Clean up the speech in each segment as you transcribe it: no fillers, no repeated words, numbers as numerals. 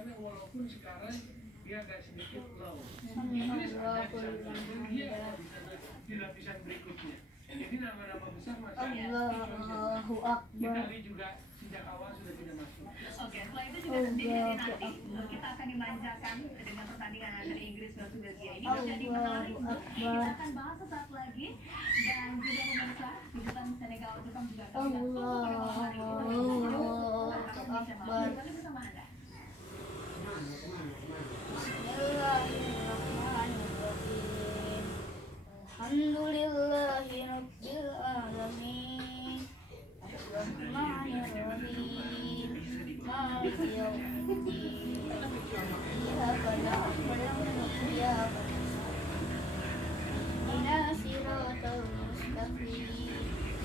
karena walaupun sekarang dia agak sedikit low. Inggris ada dia di lapisan berikutnya. Jadi nama-nama besar masih Allahu Akbar. Itali juga sejak awal sudah tidak masuk. Oke, setelah itu juga jadi nanti kita akan dimanjakan dengan pertandingan antara Inggris versus Belgia. Ini menjadi menarik. Kita akan bahas sesaat lagi dan juga pemirsa kejutan Senegal Jepang juga akan kita tunggu pada malam hari ini. Kembali bersama Anda. Bismillahirrahmanirrahim. Alhamdulillahi rabbil alamin. Ar-Rahmanir-Rahim. Maliki yaumiddin. Iyyaka na'budu wa iyyaka nasta'in. Ihdinas siratal mustaqim.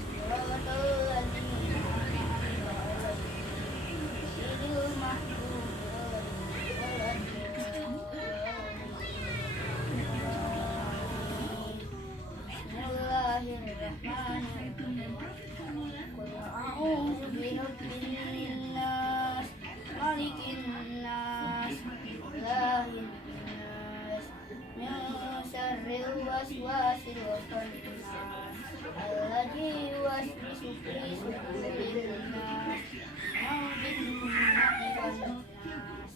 Siratal ladzina an'amta 'alaihim ghairil maghdubi 'alaihim waladdallin. Bismillahirrahmanirrahim. Qul a'udzu birabbin nas, malikin nas, ilahin nas, min syarril waswasil khannas, alladzi yuwaswisu fi sudurin nas, min jinnati wan nas.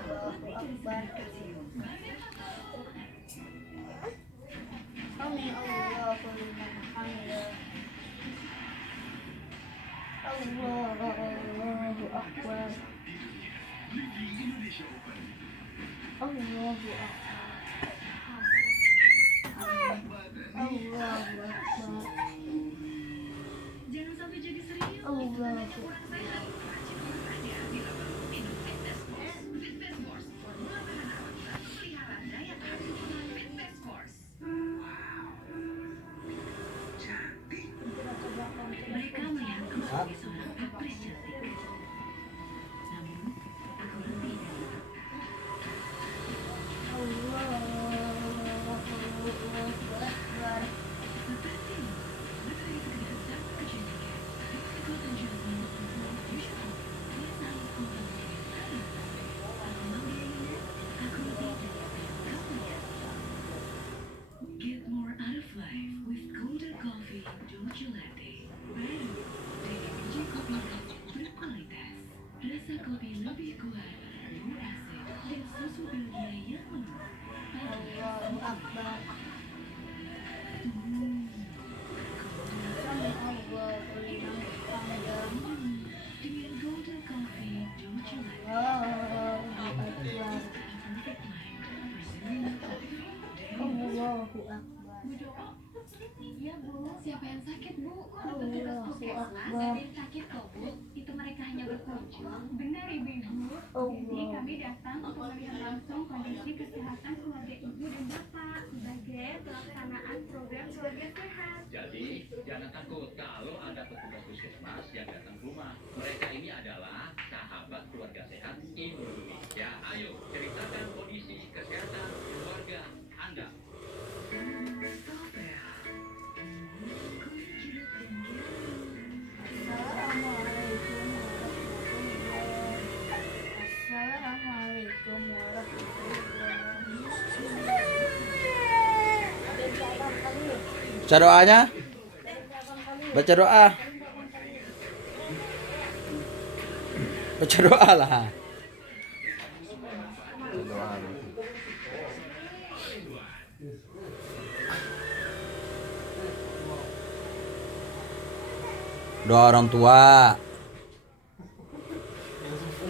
Allahu Akbar. Sami Allahu liman hamidah. Allahu Akbar. Allahu Akbar. Allahu Akbar. Jangan sampai jadi serius. Allahu Kurang Akbar. sehat. Rajin olahraganya dilakukan minum Fitbest Force. Fitbest Force, formula bahan alami untuk pelihara daya tahan tubuh. Fitbest Force. Mereka melihat kau sebagai seorang aktris cantik. Namun, aku lebih dari itu. Allahu Akbar. Seperti dari kedekatan kecantikan, kekuatan jasmani membuat usual. Dia selalu kompak dengan kalian. Aku membiayainya, aku lebih dari apa yang kau lihat. Get more out of life with Golden Coffee Dolce Latte. Baru dari biji kopi berkualitas. Rasa kopi lebih kuat, more asik, dan susu Belgia yang lembut. Allahu Akbar. Sami Allahu liman hamidah. Dengan Golden Coffee Dolce Latte. Allahu Akbar. Perfect blend, Brazilian coffee, day Allahu Akbar. Bu Joko? Iya Bu, siapa yang sakit Bu? Kok Allahu petugas puskesmas Akbar. ada yang sakit kok Bu? Itu mereka hanya berkunjung. Benar Ibu-Ibu. Jadi kami datang untuk melihat langsung kondisi kesehatan keluarga Ibu dan Bapak sebagai pelaksanaan program keluarga sehat. Jadi, jangan takut kalau ada petugas puskesmas yang datang ke rumah. Mereka ini adalah sahabat keluarga sehat Indonesia. Ayo, ceritakan kondisi kesehatan keluarga Anda. Assalamualaikum warahmatullahi. Baca doanya. Baca doa. Baca doa lah. Doa orang tua.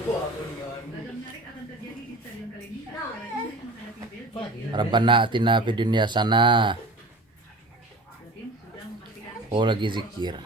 Laga menarik akan terjadi di Stadion Kalibata antara Inggris menghadapi Belgia. Rabbana atina fid dunya hasanah. Tim sudah memastikan Oh lagi zikir.